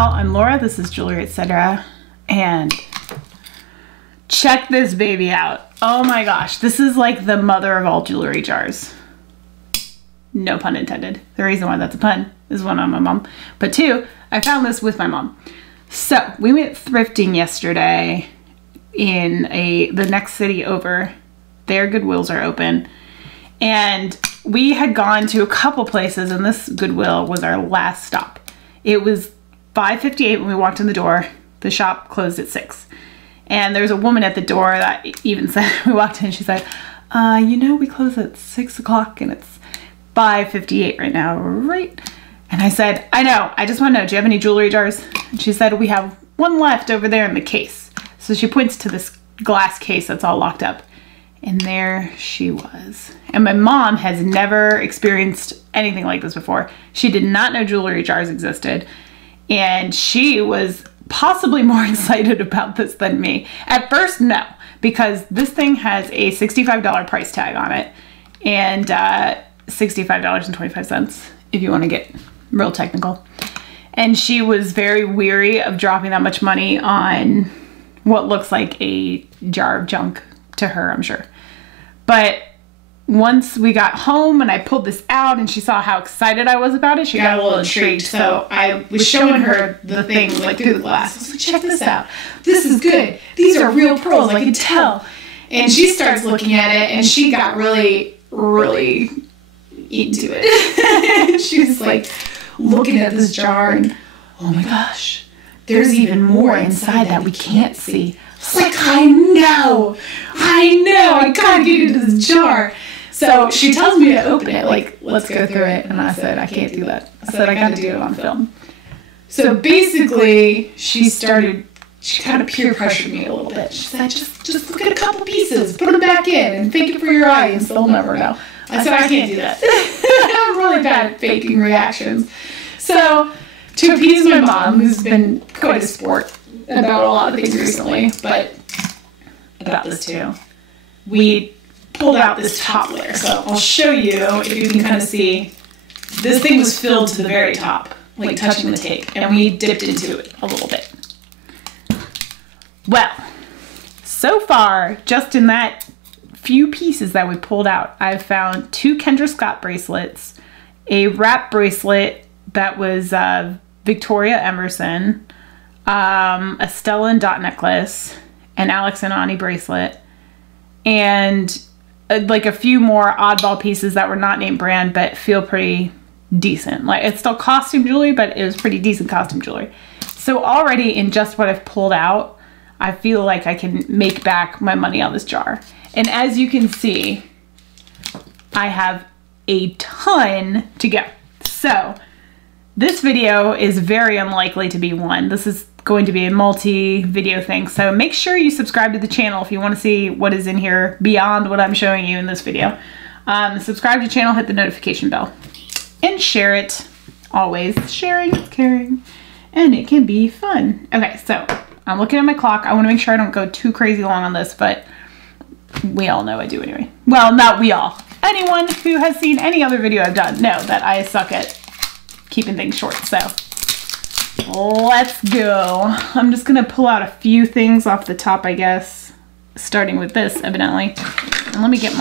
Well, I'm Laura, this is Jewelry Etc. And check this baby out. Oh my gosh, this is like the mother of all jewelry jars. No pun intended. The reason why that's a pun is one on my mom. But two, I found this with my mom. So we went thrifting yesterday in the next city over. Their Goodwills are open. And we had gone to a couple places, and this Goodwill was our last stop. It was 5:58 when we walked in the door. The shop closed at 6. And there's a woman at the door that even said, we walked in, she said, you know, we close at 6 o'clock and it's 5:58 right now, right? And I said, I know, I just want to know, do you have any jewelry jars? And she said, we have one left over there in the case. So she points to this glass case that's all locked up. And there she was. And my mom has never experienced anything like this before. She did not know jewelry jars existed. And she was possibly more excited about this than me. At first, no, because this thing has a $65 price tag on it. And $65.25 if you want to get real technical. And she was very weary of dropping that much money on what looks like a jar of junk to her, I'm sure. But once we got home and I pulled this out and she saw how excited I was about it, she got a little intrigued. So I was showing her the thing like through the glass. I was like, check this out. This is good. These are real pearls. I can tell. And she starts looking at it and she got really, really into it. She was like looking at this jar and, oh my gosh, there's even more inside that we can't see. It's like, I know, I gotta get into this jar. So she tells me to open it, like, let's go through it. And I said, I can't do that. I said, I gotta do it on film. So basically, she kind of peer pressured me a little bit. She said, just look at a couple pieces, put them back in, and fake it for your audience. They'll never know. I said, I can't do that. I'm really bad at faking reactions. So to appease my mom, who's been quite a sport about a lot of things recently, but about this too, we pulled out this top layer. So I'll show you if you can kind of see. This thing was filled to the very top, like touching the tape, and we dipped into it a little bit. Well, so far, just in that few pieces that we pulled out, I've found 2 Kendra Scott bracelets, a wrap bracelet that was Victoria Emerson, a Stella and Dot necklace, an Alex and Ani bracelet, and like a few more oddball pieces that were not name brand but feel pretty decent. Like, it's still costume jewelry, but it was pretty decent costume jewelry. So already in just what I've pulled out, I feel like I can make back my money on this jar. And as you can see, I have a ton to go. So this video is very unlikely to be one. This is going to be a multi-video thing. So make sure you subscribe to the channel if you want to see what is in here beyond what I'm showing you in this video. Subscribe to the channel, hit the notification bell, and share it. Always sharing is caring, and it can be fun. Okay, so I'm looking at my clock. I want to make sure I don't go too crazy long on this, but we all know I do anyway. Well, not we all. Anyone who has seen any other video I've done know that I suck at keeping things short, so let's go. I'm just gonna pull out a few things off the top, I guess, starting with this, evidently. And let me get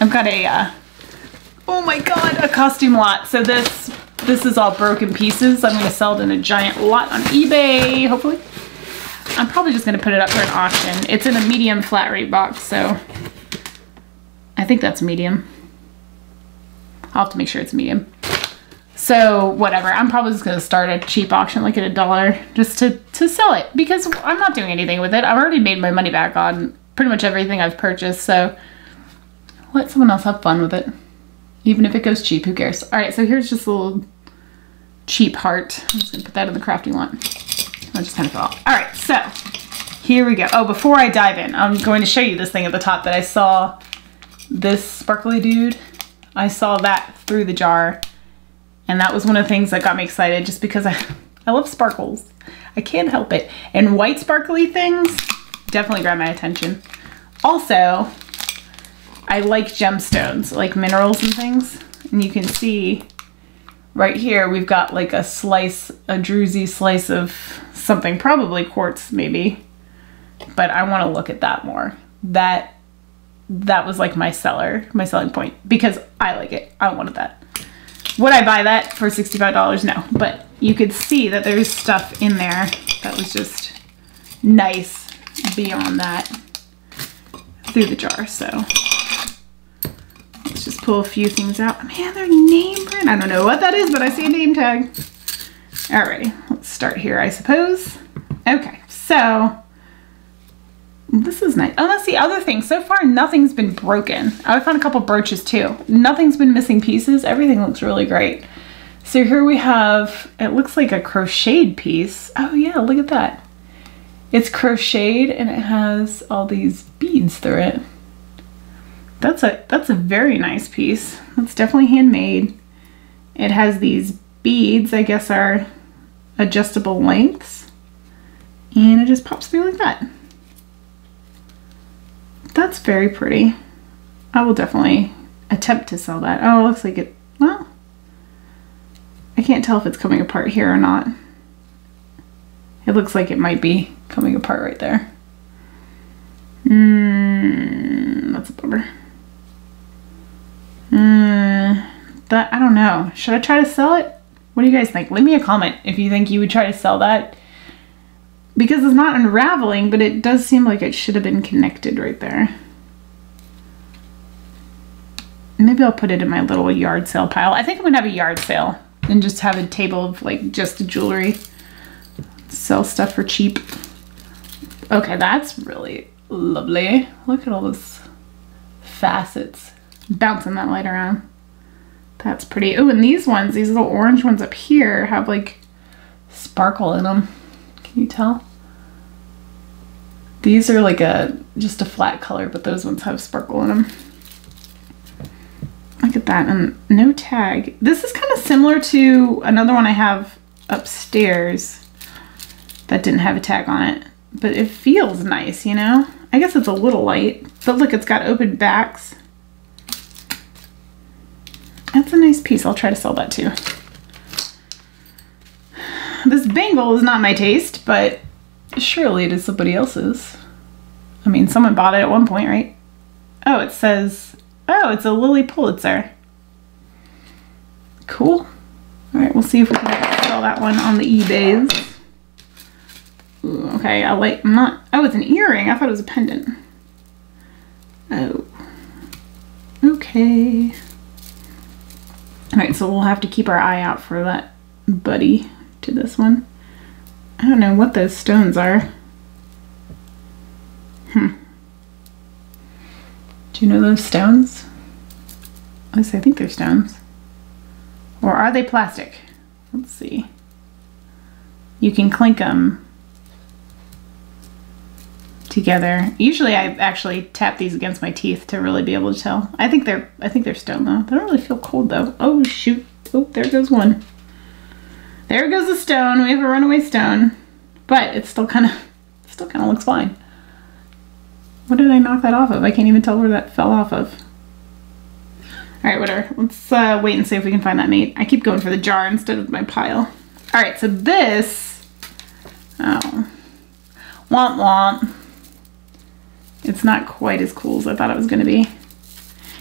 I've got oh my god, a costume lot. So this is all broken pieces. I'm gonna sell it in a giant lot on eBay, hopefully. I'm probably just gonna put it up for an auction. It's in a medium flat rate box, so I think that's medium. I'll have to make sure it's medium. So whatever, I'm probably just gonna start a cheap auction, like at $1, just to sell it, because I'm not doing anything with it. I've already made my money back on pretty much everything I've purchased, so let someone else have fun with it. Even if it goes cheap, who cares? All right, so here's just a little cheap heart. I'm just gonna put that in the crafting lot. That just kind of fell off. All right, so here we go. Oh, before I dive in, I'm going to show you this thing at the top that I saw, this sparkly dude. I saw that through the jar. And that was one of the things that got me excited, just because I love sparkles. I can't help it. And white sparkly things definitely grab my attention. Also, I like gemstones, like minerals and things. And you can see right here we've got like a slice, a druzy slice of something, probably quartz maybe, but I want to look at that more. That was like my selling point, because I like it. I wanted that. Would I buy that for $65? No, but you could see that there's stuff in there that was just nice beyond that through the jar. So let's just pull a few things out. Man, their name brand. I don't know what that is, but I see a name tag. Alrighty, let's start here, I suppose. Okay, so this is nice. Oh, that's the other thing. So far, nothing's been broken. I found a couple brooches too. Nothing's been missing pieces. Everything looks really great. So here we have, it looks like a crocheted piece. Oh yeah, look at that. It's crocheted and it has all these beads through it. That's a very nice piece. That's definitely handmade. It has these beads, I guess are adjustable lengths. And it just pops through like that. That's very pretty. I will definitely attempt to sell that. Oh, it looks like it, well, I can't tell if it's coming apart here or not. It looks like it might be coming apart right there. That's a bummer. That, I don't know. Should I try to sell it? What do you guys think? Leave me a comment if you think you would try to sell that. Because it's not unraveling, but it does seem like it should have been connected right there. Maybe I'll put it in my little yard sale pile. I think I'm gonna have a yard sale and just have a table of like just jewelry. Sell stuff for cheap. Okay, that's really lovely. Look at all those facets bouncing that light around. That's pretty. Oh, and these ones, these little orange ones up here have like sparkle in them. Can you tell? These are like just a flat color, but those ones have sparkle in them. Look at that, and no tag. This is kind of similar to another one I have upstairs that didn't have a tag on it, but it feels nice, you know? I guess it's a little light, but look, it's got open backs. That's a nice piece. I'll try to sell that too. This bangle is not my taste, but surely it is somebody else's. I mean, someone bought it at one point, right? Oh, it says, oh, it's a Lily Pulitzer. Cool. All right, we'll see if we can sell that one on the eBays. Ooh, okay, I'm not, oh, it's an earring. I thought it was a pendant. Oh, okay. All right, so we'll have to keep our eye out for that buddy to this one. I don't know what those stones are. Do you know those stones? At least I think they're stones. Or are they plastic? Let's see. You can clink them together. Usually I actually tap these against my teeth to really be able to tell. I think they're stone though. They don't really feel cold though. Oh shoot. Oh, there goes one. There goes a stone. We have a runaway stone. But it still kind of looks fine. What did I knock that off of? I can't even tell where that fell off of. Alright, whatever. Let's wait and see if we can find that mate. I keep going for the jar instead of my pile. Alright, so this... Oh. Womp womp. It's not quite as cool as I thought it was going to be.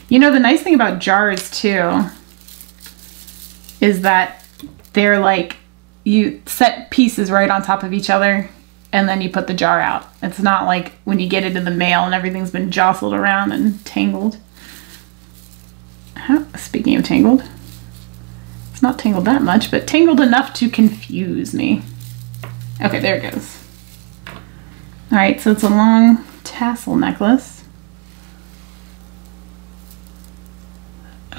You know, the nice thing about jars, too, is that they're like, you set pieces right on top of each other, and then you put the jar out. It's not like when you get it in the mail and everything's been jostled around and tangled. Speaking of tangled, it's not tangled that much, but tangled enough to confuse me. Okay, there it goes. All right, so it's a long tassel necklace.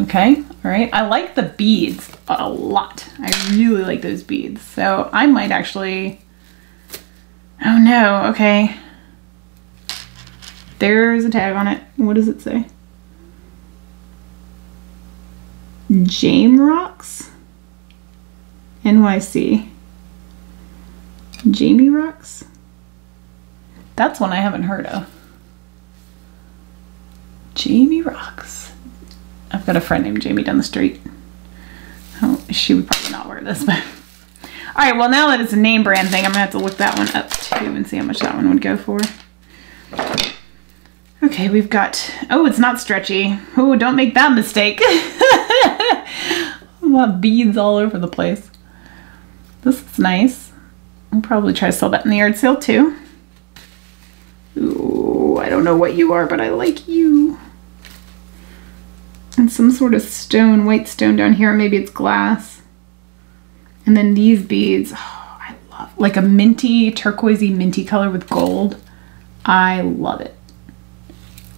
Okay, all right. I like the beads a lot. I really like those beads. So I might actually, oh no, okay. There's a tag on it. What does it say? Jame Rocks? NYC. Jamie Rocks? That's one I haven't heard of. Jamie Rocks. I've got a friend named Jamie down the street. Oh, she would probably not wear this, but. All right, well, now that it's a name brand thing, I'm gonna have to look that one up too and see how much that one would go for. Okay, we've got, oh, it's not stretchy. Oh, don't make that mistake. I want beads all over the place. This is nice. I'll probably try to sell that in the yard sale too. Ooh, I don't know what you are, but I like you. And some sort of stone, white stone down here. Maybe it's glass. And then these beads, oh, I love, like a minty, turquoisey minty color with gold. I love it.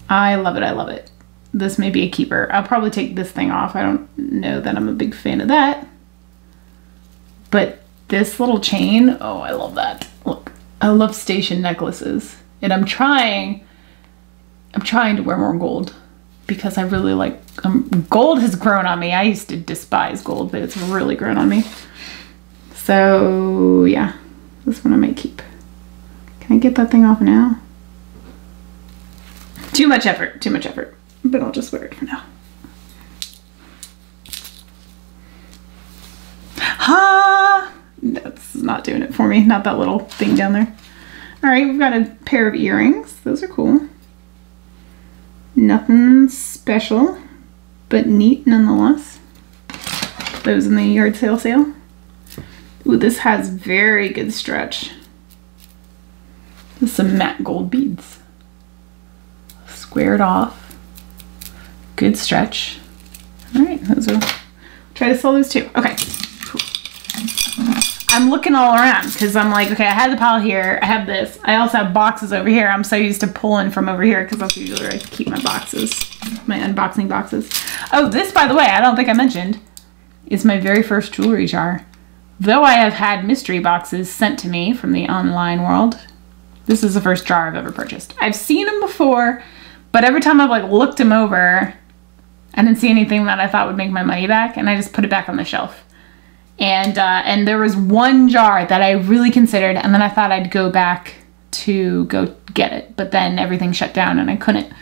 I love it, I love it. This may be a keeper. I'll probably take this thing off. I don't know that I'm a big fan of that. But this little chain, oh, I love that. Look, I love station necklaces. And I'm trying to wear more gold because I really like, gold has grown on me. I used to despise gold, but it's really grown on me. So yeah, this one I might keep. Can I get that thing off now? Too much effort, but I'll just wear it for now. Ha! That's not doing it for me, not that little thing down there. All right, we've got a pair of earrings. Those are cool. Nothing special, but neat nonetheless. Those in the yard sale. Ooh, this has very good stretch. This is some matte gold beads. Squared off. Good stretch. All right, those are, try to sell those too. Okay, cool. I'm looking all around because I'm like, okay, I had the pile here. I have this. I also have boxes over here. I'm so used to pulling from over here because that's usually where I keep my boxes, my unboxing boxes. Oh, this, by the way, I don't think I mentioned, is my very first jewelry jar. Though I have had mystery boxes sent to me from the online world, this is the first jar I've ever purchased. I've seen them before, but every time I've like looked them over, I didn't see anything that I thought would make my money back, and I just put it back on the shelf. And there was one jar that I really considered, and then I thought I'd go back to go get it, but then everything shut down and I couldn't.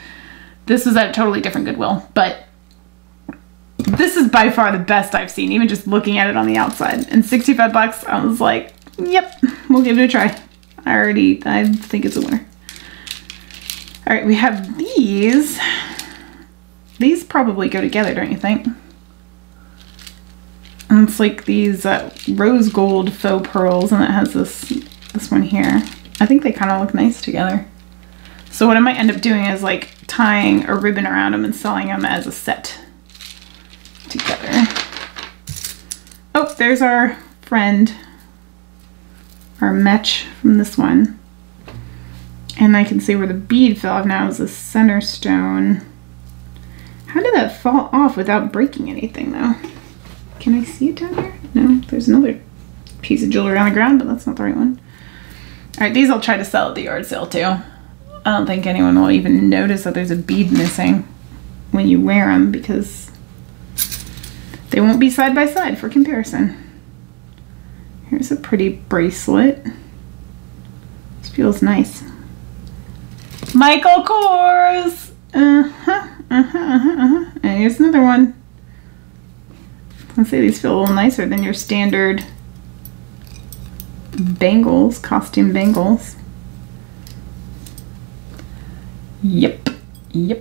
This was at a totally different Goodwill, but this is by far the best I've seen, even just looking at it on the outside. And 65 bucks, I was like, yep, we'll give it a try. I think it's a winner. All right, we have these. These probably go together, don't you think? And it's like these rose gold faux pearls, and it has this one here. I think they kind of look nice together. So what I might end up doing is like tying a ribbon around them and selling them as a set together. Oh, there's our friend, our match from this one. And I can see where the bead fell off now is the center stone. How did that fall off without breaking anything though? Can I see it down here? No, there's another piece of jewelry on the ground, but that's not the right one. All right, these I'll try to sell at the yard sale too. I don't think anyone will even notice that there's a bead missing when you wear them because they won't be side by side for comparison. Here's a pretty bracelet. This feels nice. Michael Kors! And here's another one. Let's say these feel a little nicer than your standard bangles, costume bangles. Yep.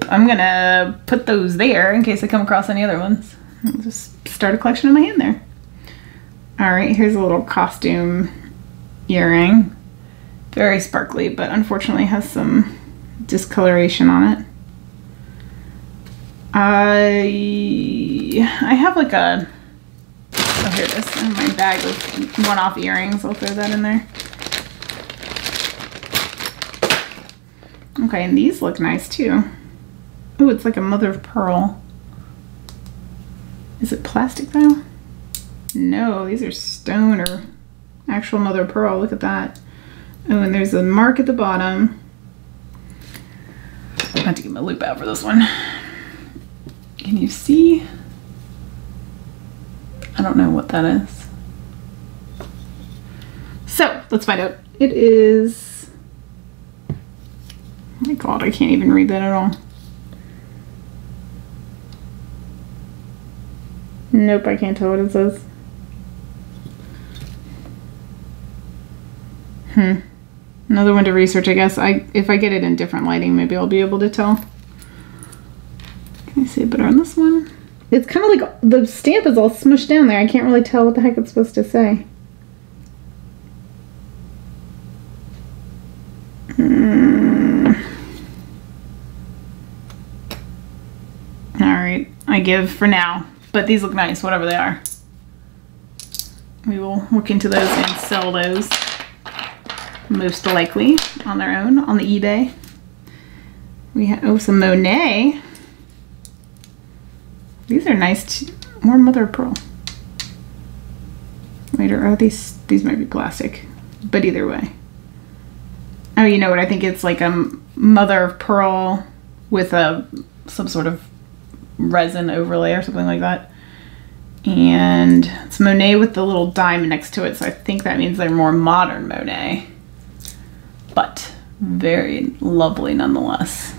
I'm gonna put those there in case I come across any other ones. I'll just start a collection in my hand there. All right, here's a little costume earring. Very sparkly, but unfortunately has some discoloration on it. I have like a, oh, here it is, in my bag with one-off earrings. I'll throw that in there. Okay, and these look nice too. Oh, it's like a mother of pearl. Is it plastic though? No, these are stone or actual mother of pearl. Look at that. Oh, and there's a mark at the bottom. I have to get my loop out for this one. Can you see? I don't know what that is. So let's find out. It is, oh my God, I can't even read that at all. Nope, I can't tell what it says. Another one to research, I guess. If I get it in different lighting, maybe I'll be able to tell. Can you see it better on this one? It's kind of like the stamp is all smushed down there. I can't really tell what the heck it's supposed to say. Alright, I give for now. But these look nice, whatever they are. We will look into those and sell those. Most likely on their own on the eBay. We have some Monet. These are nice too. More mother of pearl. Wait, are these might be plastic, but either way. Oh, you know what? I think it's like a mother of pearl with some sort of resin overlay or something like that. And it's Monet with the little diamond next to it, so I think that means they're more modern Monet. But very lovely nonetheless.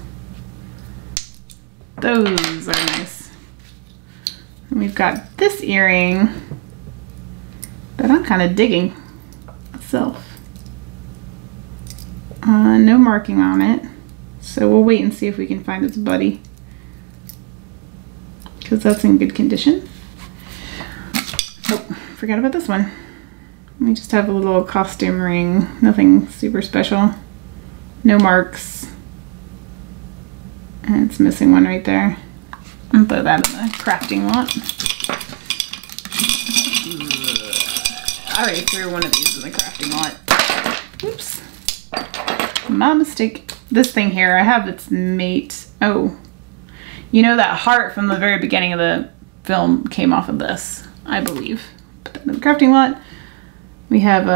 Those are nice. And we've got this earring that I'm kind of digging itself. No marking on it, so we'll wait and see if we can find its buddy, because that's in good condition. Oh, forgot about this one. We just have a little costume ring, nothing super special, no marks, and it's missing one right there. I'll throw that in the crafting lot. I already threw one of these in the crafting lot. Oops. My mistake. This thing here, I have its mate. Oh, you know that heart from the very beginning of the film came off of this, I believe. Put that in the crafting lot. We have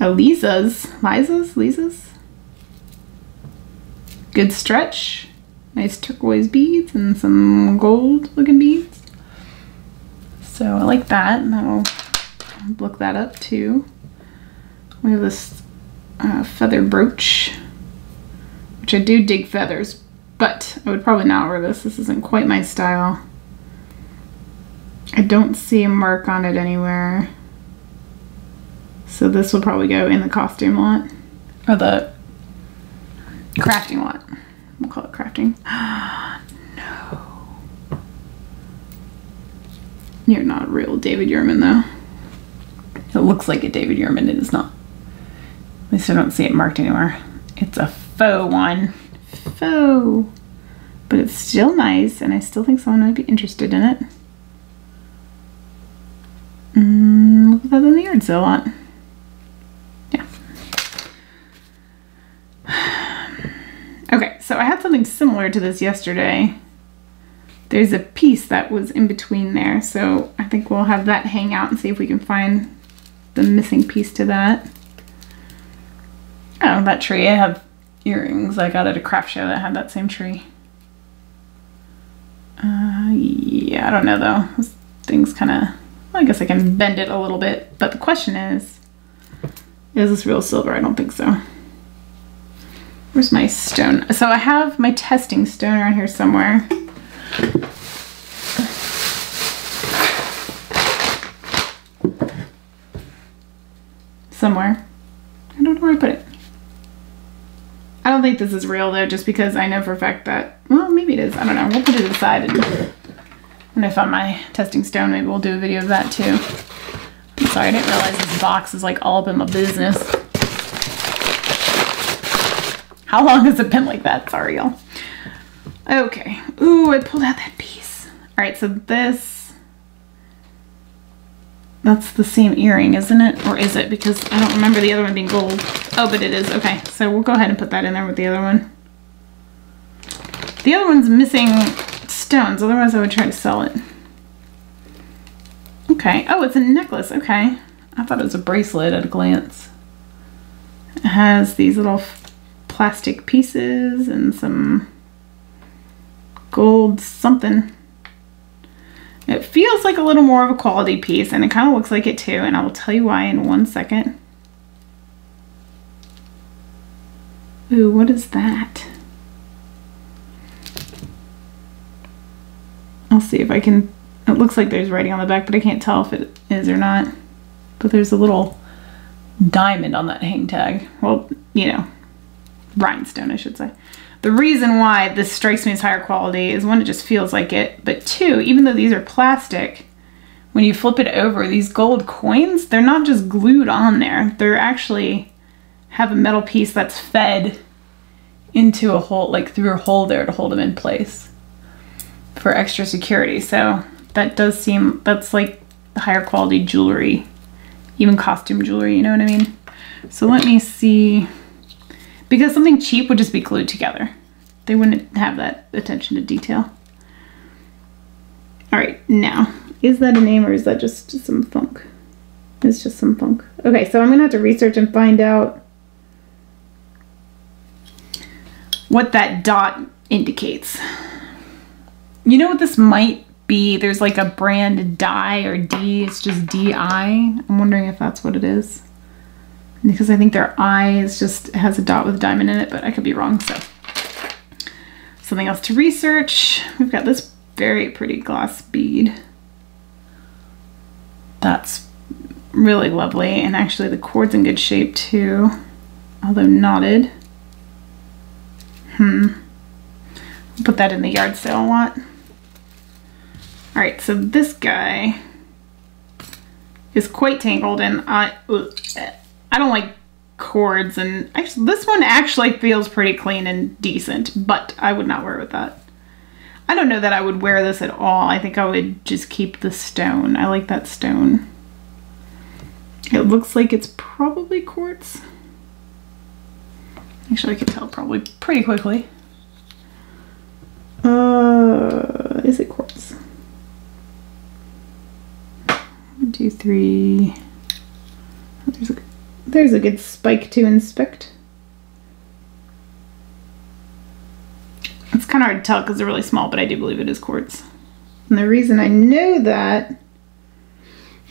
Lisa's. Good stretch. Nice turquoise beads and some gold looking beads. So I like that, and that'll look that up too. We have this feather brooch, which I do dig feathers, but I would probably not wear this. This isn't quite my style. I don't see a mark on it anywhere. So this will probably go in the costume lot, or the crafting lot. We'll call it crafting. No. You're not a real David Yurman though. It looks like a David Yurman, it is not. At least I don't see it marked anywhere. It's a faux one. Faux. But it's still nice, and I still think someone might be interested in it. We'll put that in the yard sale lot. Yeah. Okay, so I had something similar to this yesterday. There's a piece that was in between there, so I think we'll have that hang out and see if we can find the missing piece to that. Oh, that tree. I have earrings I got at a craft show that had that same tree. Yeah, I don't know though. This thing's kind of, well, I guess I can bend it a little bit, but the question is this real silver? I don't think so. Where's my stone? So I have my testing stone around here somewhere. Somewhere. I don't know where I put it. I don't think this is real though, just because I know for a fact that, well, maybe it is. I don't know. We'll put it aside, and when I find my testing stone, maybe we'll do a video of that too. I'm sorry, I didn't realize this box is like all up in my business. How long has it been like that? Sorry, y'all. Okay. Ooh, I pulled out that piece. All right, so that's the same earring, isn't it? Or is it? Because I don't remember the other one being gold. Oh, but it is. Okay, so we'll go ahead and put that in there with the other one. The other one's missing stones, otherwise I would try to sell it. Okay. Oh, it's a necklace. Okay. I thought it was a bracelet at a glance. It has these little plastic pieces and some gold something. It feels like a little more of a quality piece, and it kind of looks like it too, and I will tell you why in 1 second. Ooh, what is that? I'll see if I can, it looks like there's writing on the back, but I can't tell if it is or not. But there's a little diamond on that hang tag. Well, you know, rhinestone, I should say. The reason why this strikes me as higher quality is one, it just feels like it, but two, even though these are plastic, when you flip it over, these gold coins, they're not just glued on there. They're actually have a metal piece that's fed into a hole, like through a hole there to hold them in place for extra security. So that does seem, that's like higher quality jewelry, even costume jewelry, you know what I mean? So let me see, because something cheap would just be glued together. They wouldn't have that attention to detail. All right, now, is that a name or is that just some funk? It's just some funk. Okay, so I'm gonna have to research and find out what that dot indicates. You know what this might be? There's like a brand die or D, it's just DI. I'm wondering if that's what it is. Because I think their I is just has a dot with a diamond in it, but I could be wrong, so. Something else to research. We've got this very pretty glass bead. That's really lovely, and actually the cord's in good shape too, although knotted. Put that in the yard sale lot. All right, so this guy is quite tangled, and I don't like cords, and actually this one actually feels pretty clean and decent, but I would not wear it with that. I don't know that I would wear this at all. I think I would just keep the stone. I like that stone. It looks like it's probably quartz. Actually, I could tell probably pretty quickly. Is it quartz? 1, 2, 3. Oh, there's a good spike to inspect. It's kind of hard to tell because they're really small, but I do believe it is quartz. And the reason I know that,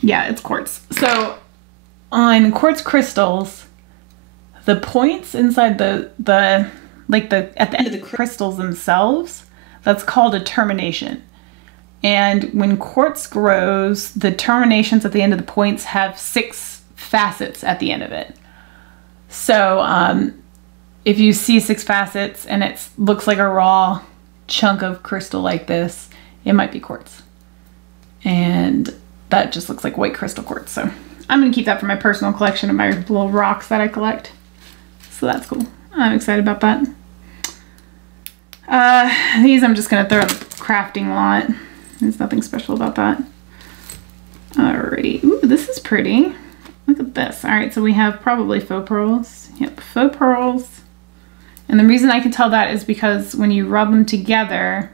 yeah, it's quartz. So on quartz crystals, the points inside at the end of the crystals themselves, that's called a termination. And when quartz grows, the terminations at the end of the points have 6 facets at the end of it. So if you see 6 facets and it looks like a raw chunk of crystal like this, it might be quartz. And that just looks like white crystal quartz. So I'm gonna keep that for my personal collection of my little rocks that I collect. So that's cool. I'm excited about that. These I'm just gonna throw in the crafting lot. There's nothing special about that. Alrighty, ooh, this is pretty. Look at this. All right, so we have probably faux pearls. Yep, faux pearls. And the reason I can tell that is because when you rub them together,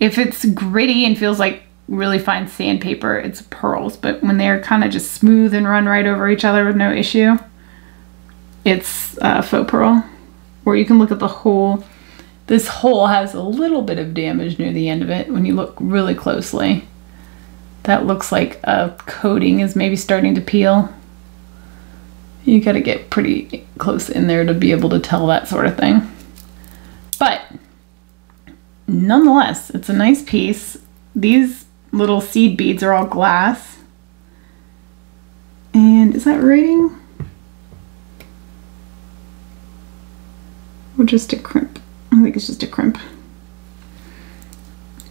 if it's gritty and feels like really fine sandpaper, it's pearls. But when they're kind of just smooth and run right over each other with no issue, it's faux pearl. Or you can look at the hole. This hole has a little bit of damage near the end of it when you look really closely. That looks like a coating is maybe starting to peel. You gotta get pretty close in there to be able to tell that sort of thing. But nonetheless, it's a nice piece. These little seed beads are all glass. And is that writing? Or just a crimp? I think it's just a crimp.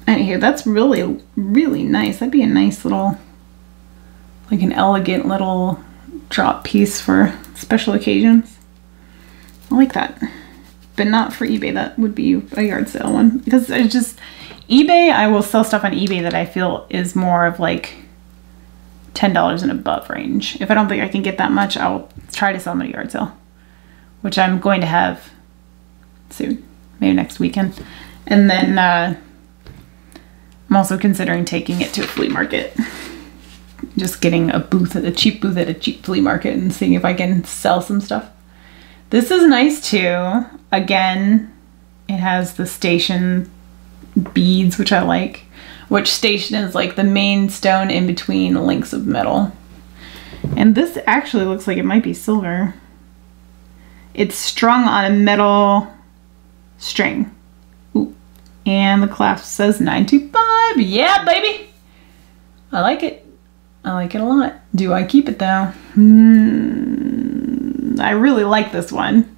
Anywho, that's really, really nice. That'd be a nice little, like an elegant little drop piece for special occasions. I like that. But not for eBay. That would be a yard sale one. Because it's just, eBay, I will sell stuff on eBay that I feel is more of like $10 and above range. If I don't think I can get that much, I'll try to sell them at a yard sale. Which I'm going to have soon. Maybe next weekend. And then I'm also considering taking it to a flea market. Just getting a booth at a cheap booth at a cheap flea market and seeing if I can sell some stuff. This is nice too. Again, it has the station beads, which I like. Which station is like the main stone in between links of metal. And this actually looks like it might be silver. It's strung on a metal string. Ooh. And the clasp says 925. Yeah, baby. I like it. I like it a lot. Do I keep it though? I really like this one.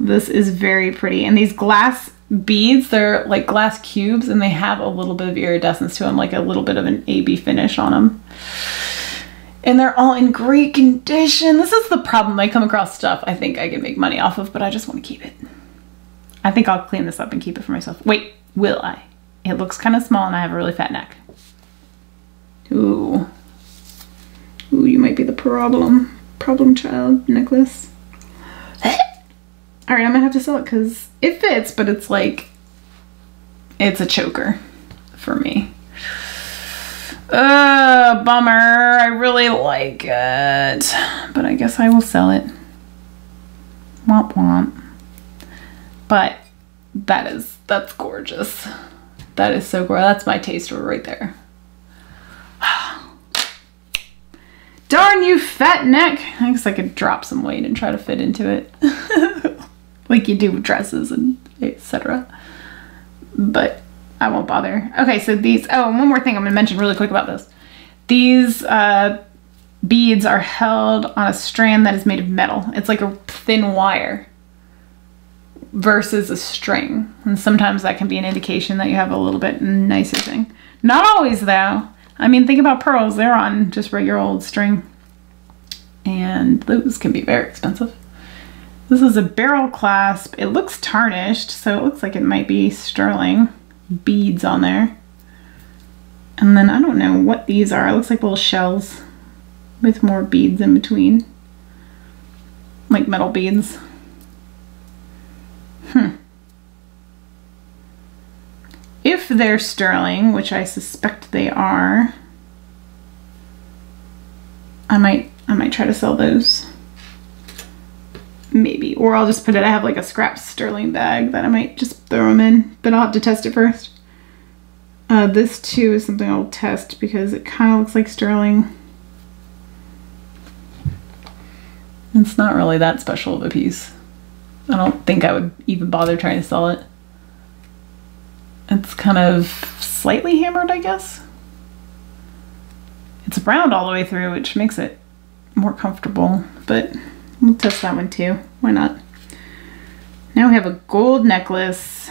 This is very pretty. And these glass beads, they're like glass cubes and they have a little bit of iridescence to them, like a little bit of an AB finish on them. And they're all in great condition. This is the problem. I come across stuff I think I can make money off of, but I just want to keep it. I think I'll clean this up and keep it for myself. Wait, will I? It looks kind of small and I have a really fat neck. Ooh. Ooh, you might be the problem child necklace. All right, I'm gonna have to sell it because it fits, but it's like, it's a choker for me. Bummer. I really like it, but I guess I will sell it. Womp womp. But that's gorgeous. That is so gorgeous. That's my taster right there. Darn you, fat neck. I guess I could drop some weight and try to fit into it. Like you do with dresses and etc. But I won't bother. Okay, so these, oh, and one more thing I'm gonna mention really quick about this. These beads are held on a strand that is made of metal. It's like a thin wire versus a string. And sometimes that can be an indication that you have a little bit nicer thing. Not always though. I mean, think about pearls. They're on just regular old string. And those can be very expensive. This is a barrel clasp. It looks tarnished, so it looks like it might be sterling. Beads on there. And then I don't know what these are. It looks like little shells with more beads in between. Like metal beads. If they're sterling, which I suspect they are, I might try to sell those. Maybe, or I'll just put it, I have like a scrap sterling bag that I might just throw them in, but I'll have to test it first. This too is something I'll test because it kind of looks like sterling. It's not really that special of a piece. I don't think I would even bother trying to sell it. It's kind of slightly hammered, I guess. It's round all the way through, which makes it more comfortable, but we'll test that one too. Why not? Now we have a gold necklace.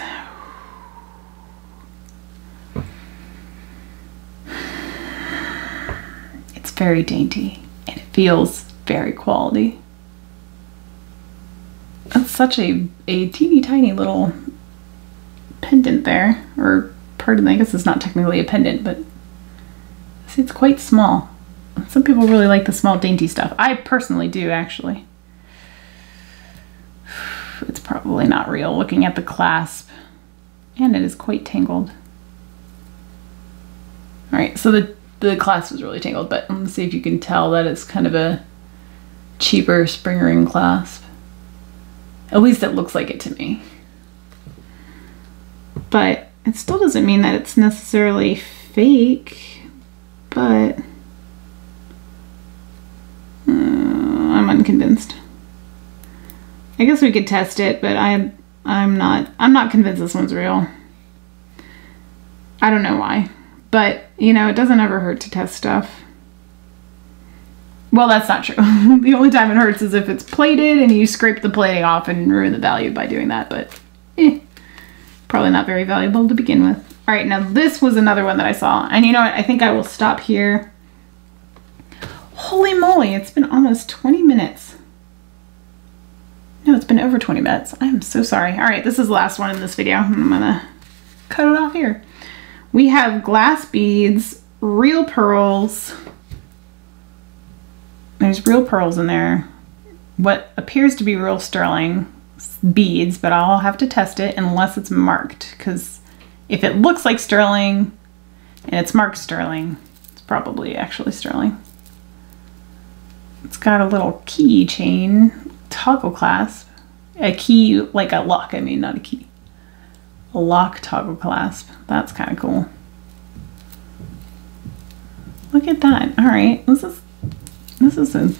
It's very dainty and it feels very quality. That's such a teeny tiny little pendant there, or pardon, I guess it's not technically a pendant, but see, it's quite small. Some people really like the small dainty stuff. I personally do, actually. It's probably not real looking at the clasp, and it is quite tangled. All right, so the clasp is really tangled, but let's see if you can tell that it's kind of a cheaper spring ring clasp. At least it looks like it to me. But it still doesn't mean that it's necessarily fake, but I'm unconvinced. I guess we could test it, but I'm not convinced this one's real. I don't know why, but you know, it doesn't ever hurt to test stuff. Well, that's not true. The only time it hurts is if it's plated and you scrape the plating off and ruin the value by doing that, but probably not very valuable to begin with. All right, now this was another one that I saw, and you know what? I think I will stop here. Holy moly, it's been almost 20 minutes. No, it's been over 20 minutes. I am so sorry. All right, this is the last one in this video. I'm gonna cut it off here. We have glass beads, real pearls. There's real pearls in there. What appears to be real sterling beads, but I'll have to test it unless it's marked, because if it looks like sterling and it's marked sterling, it's probably actually sterling. It's got a little key chain toggle clasp. A key, like a lock, I mean, not a key. A lock toggle clasp. That's kind of cool. Look at that. All right, this is a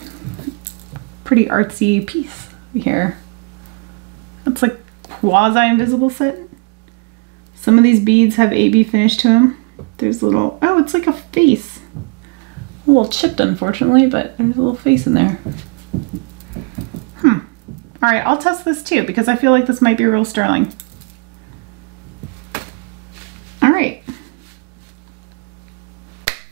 pretty artsy piece here. It's like quasi-invisible set. Some of these beads have AB finish to them. There's little, oh, it's like a face. A little chipped, unfortunately, but there's a little face in there. All right, I'll test this too because I feel like this might be real sterling. All right.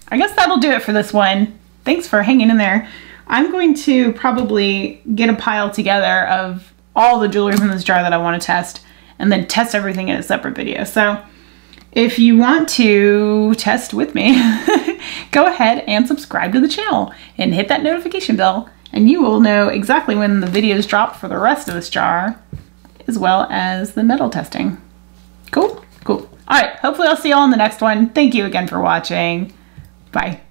I guess that'll do it for this one. Thanks for hanging in there. I'm going to probably get a pile together of all the jewelry in this jar that I want to test and then test everything in a separate video. So if you want to test with me, go ahead and subscribe to the channel and hit that notification bell, and you will know exactly when the videos drop for the rest of this jar, as well as the metal testing. Cool? Cool. All right, hopefully I'll see you all in the next one. Thank you again for watching. Bye.